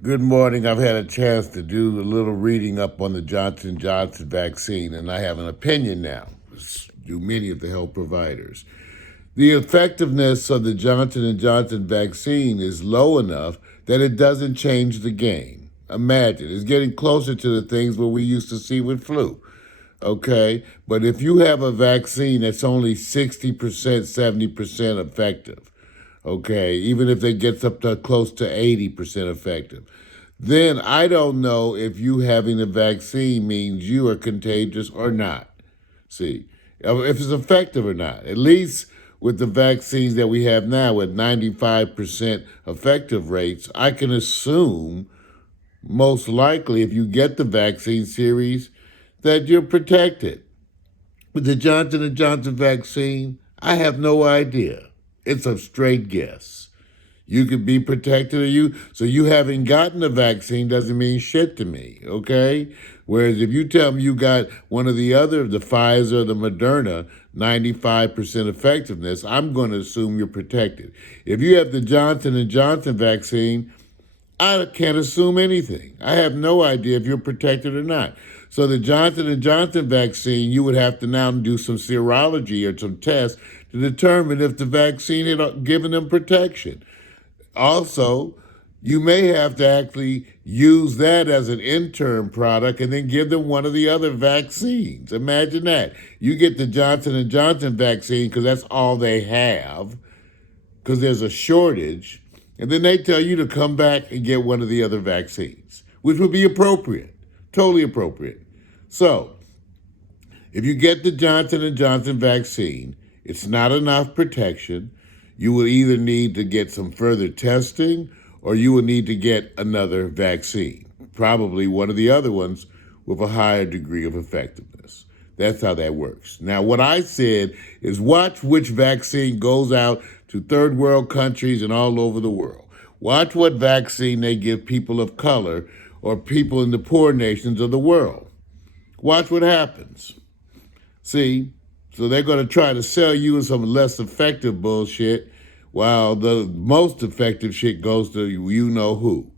Good morning. I've had a chance to do a little reading up on the Johnson & Johnson vaccine, and I have an opinion now, as do many of the health providers. The effectiveness of the Johnson & Johnson vaccine is low enough that it doesn't change the game. Imagine, it's getting closer to the things what we used to see with flu. Okay? But if you have a vaccine that's only 60%, 70% effective, okay, even if it gets up to close to 80% effective, then I don't know if you having a vaccine means you are contagious or not. See, if it's effective or not. At least with the vaccines that we have now with 95% effective rates, I can assume most likely if you get the vaccine series that you're protected. With the Johnson & Johnson vaccine, I have no idea. It's a straight guess. You could be protected, so you having gotten the vaccine doesn't mean shit to me, okay? Whereas if you tell me you got one of the other, the Pfizer, the Moderna, 95% effectiveness, I'm going to assume you're protected. If you have the Johnson & Johnson vaccine, I can't assume anything. I have no idea if you're protected or not. So the Johnson & Johnson vaccine, you would have to now do some serology or some tests to determine if the vaccine had given them protection. Also, you may have to actually use that as an interim product and then give them one of the other vaccines. Imagine that. You get the Johnson & Johnson vaccine because that's all they have, because there's a shortage, and then they tell you to come back and get one of the other vaccines, which would be appropriate, totally appropriate. So, if you get the Johnson & Johnson vaccine, it's not enough protection. You will either need to get some further testing or you will need to get another vaccine, probably one of the other ones with a higher degree of effectiveness. That's how that works. Now, what I said is watch which vaccine goes out to third world countries and all over the world. Watch what vaccine they give people of color or people in the poor nations of the world. Watch what happens. See? So they're going to try to sell you some less effective bullshit while the most effective shit goes to you know who.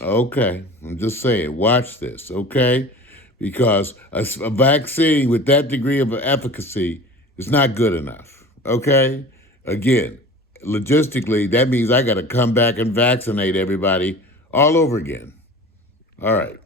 Okay, I'm just saying, watch this, okay? Because a vaccine with that degree of efficacy is not good enough, okay? Again, logistically, that means I got to come back and vaccinate everybody all over again. All right.